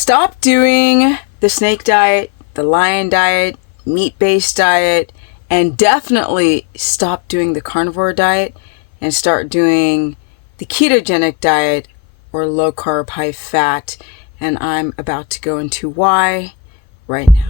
Stop doing the snake diet, the lion diet, meat-based diet, and definitely stop doing the carnivore diet and start doing the ketogenic diet or low carb, high fat. And I'm about to go into why right now.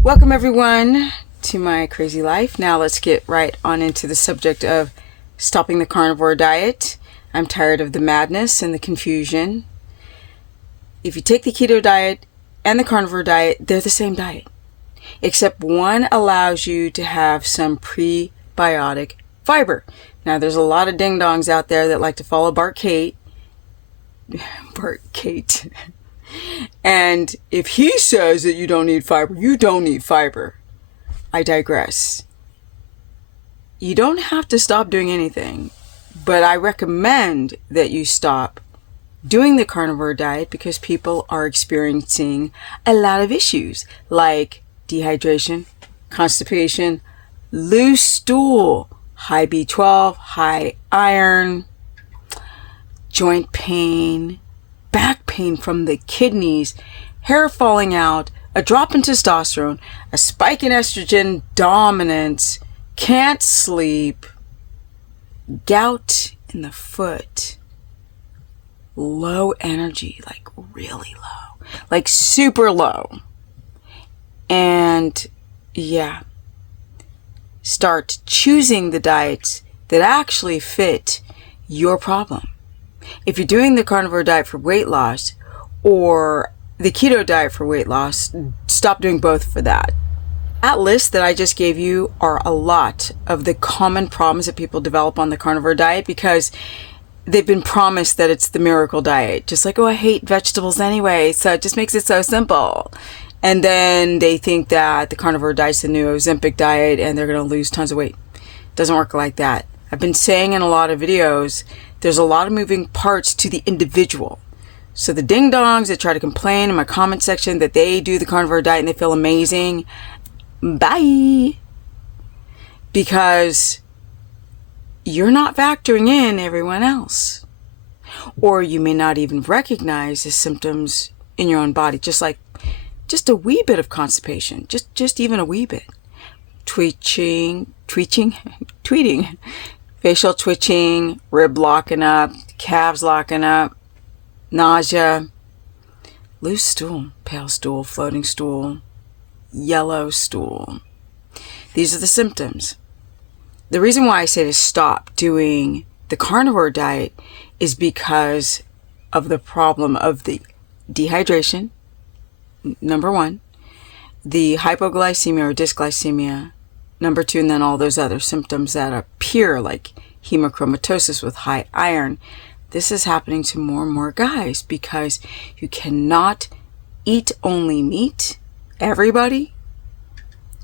Welcome everyone to my crazy life. Now let's get right on into the subject of stopping the carnivore diet. I'm tired of the madness and the confusion. If you take the keto diet and the carnivore diet, they're the same diet, except one allows you to have some prebiotic fiber. Now there's a lot of ding-dongs out there that like to follow Bart Kate. And if he says that you don't need fiber, you don't need fiber. I digress. You don't have to stop doing anything, but I recommend that you stop doing the carnivore diet because people are experiencing a lot of issues like dehydration, constipation, loose stool, high B12, high iron, joint pain, back pain from the kidneys, hair falling out, a drop in testosterone, a spike in estrogen dominance, can't sleep, gout in the foot, low energy, like really low, like super low. And yeah, start choosing the diets that actually fit your problem. If you're doing the carnivore diet for weight loss or the keto diet for weight loss, stop doing both for that. That list that I just gave you are a lot of the common problems that people develop on the carnivore diet because they've been promised that it's the miracle diet. Just like, oh, I hate vegetables anyway, so it just makes it so simple. And then they think that the carnivore diet's the new Ozempic diet and they're going to lose tons of weight. It doesn't work like that. I've been saying in a lot of videos, there's a lot of moving parts to the individual. So the ding-dongs that try to complain in my comment section that they do the carnivore diet and they feel amazing, bye. Because you're not factoring in everyone else. Or you may not even recognize the symptoms in your own body, just a wee bit of constipation, just even a wee bit. Tweeting, facial twitching, rib locking up, calves locking up, nausea, loose stool, pale stool, floating stool, yellow stool. These are the symptoms. The reason why I say to stop doing the carnivore diet is because of the problem of the dehydration, number one, the hypoglycemia or dysglycemia, number two, and then all those other symptoms that appear like hemochromatosis with high iron. This is happening to more and more guys because you cannot eat only meat, everybody,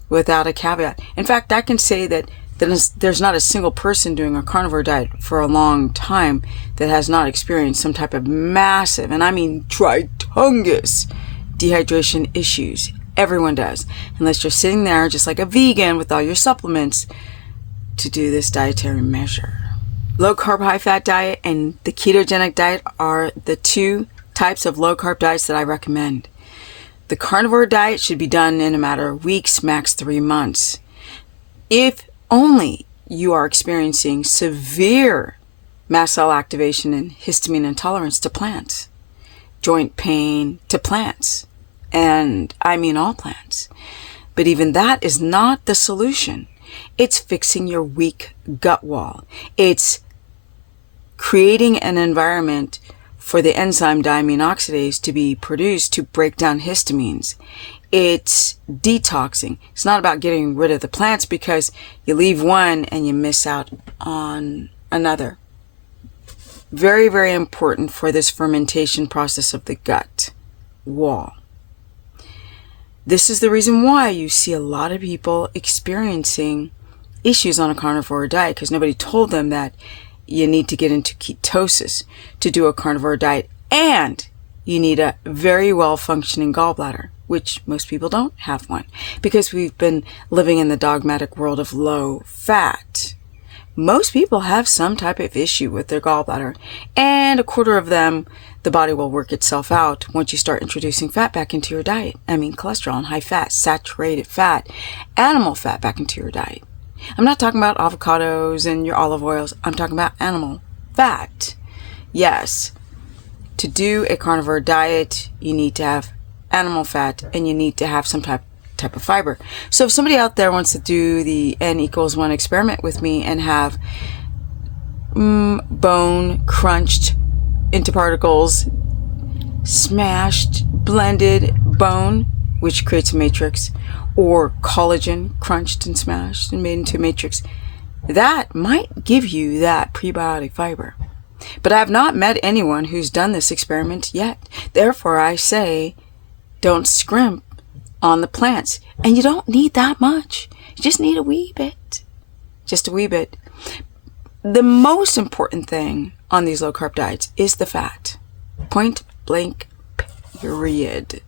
without a caveat. In fact, I can say that there's not a single person doing a carnivore diet for a long time that has not experienced some type of massive, and I mean tritungous, dehydration issues. Everyone does, unless you're sitting there just like a vegan with all your supplements to do this dietary measure. Low carb, high fat diet and the ketogenic diet are the two types of low carb diets that I recommend. The carnivore diet should be done in a matter of weeks, max 3 months. If only you are experiencing severe mast cell activation and histamine intolerance to plants, joint pain to plants, and I mean all plants. But even that is not the solution. It's fixing your weak gut wall. It's creating an environment for the enzyme diamine oxidase to be produced to break down histamines. It's detoxing. It's not about getting rid of the plants, because you leave one and you miss out on another. Very, very important for this fermentation process of the gut wall. This is the reason why you see a lot of people experiencing issues on a carnivore diet, because nobody told them that you need to get into ketosis to do a carnivore diet, and you need a very well functioning gallbladder, which most people don't have one, because we've been living in the dogmatic world of low fat. Most people have some type of issue with their gallbladder, and a quarter of them, the body will work itself out once you start introducing fat back into your diet. I mean, cholesterol and high fat, saturated fat, animal fat back into your diet. I'm not talking about avocados and your olive oils. I'm talking about animal fat. Yes, to do a carnivore diet, you need to have animal fat, and you need to have some type of fiber. So if somebody out there wants to do the N=1 experiment with me and have bone crunched into particles, smashed, blended bone, which creates a matrix, or collagen crunched and smashed and made into a matrix, that might give you that prebiotic fiber. But I have not met anyone who's done this experiment yet. Therefore, I say, don't scrimp on the plants. And you don't need that much. You just need a wee bit. Just a wee bit. The most important thing on these low-carb diets is the fat. Point blank, period.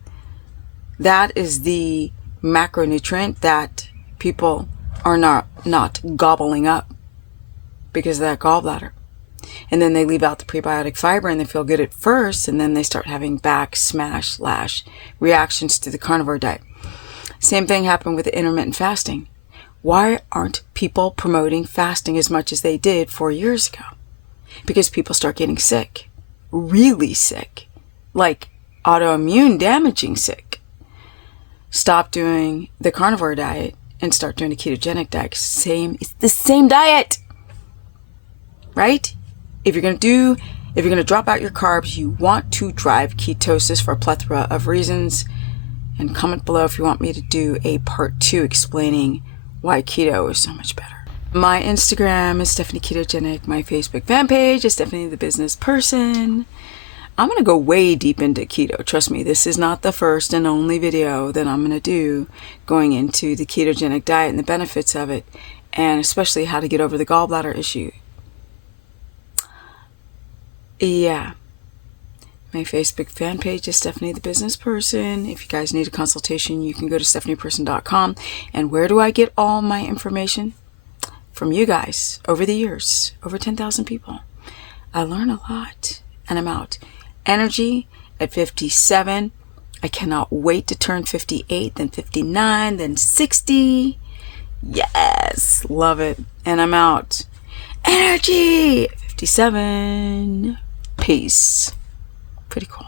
That is the macronutrient that people are not gobbling up because of that gallbladder. And then they leave out the prebiotic fiber, and they feel good at first, and then they start having back/lash reactions to the carnivore diet. Same thing happened with the intermittent fasting. Why aren't people promoting fasting as much as they did 4 years ago? Because people start getting sick, really sick, like autoimmune damaging sick. Stop doing the carnivore diet and start doing the ketogenic diet. It's the same diet, right? If you're going to drop out your carbs, you want to drive ketosis for a plethora of reasons. And comment below if you want me to do a part 2 explaining why keto is so much better. My Instagram is Stephanie Ketogenic. My Facebook fan page is Stephanie the Business Person. I'm going to go way deep into keto. Trust me, this is not the first and only video that I'm going to do going into the ketogenic diet and the benefits of it, and especially how to get over the gallbladder issue. Yeah. My Facebook fan page is Stephanie the Business Person. If you guys need a consultation, you can go to stephanieperson.com. And where do I get all my information? From you guys over the years, over 10,000 people. I learn a lot, and I'm out. Energy at 57. I cannot wait to turn 58, then 59, then 60. Yes, love it. And I'm out. Energy at 57. Peace. Pretty cool.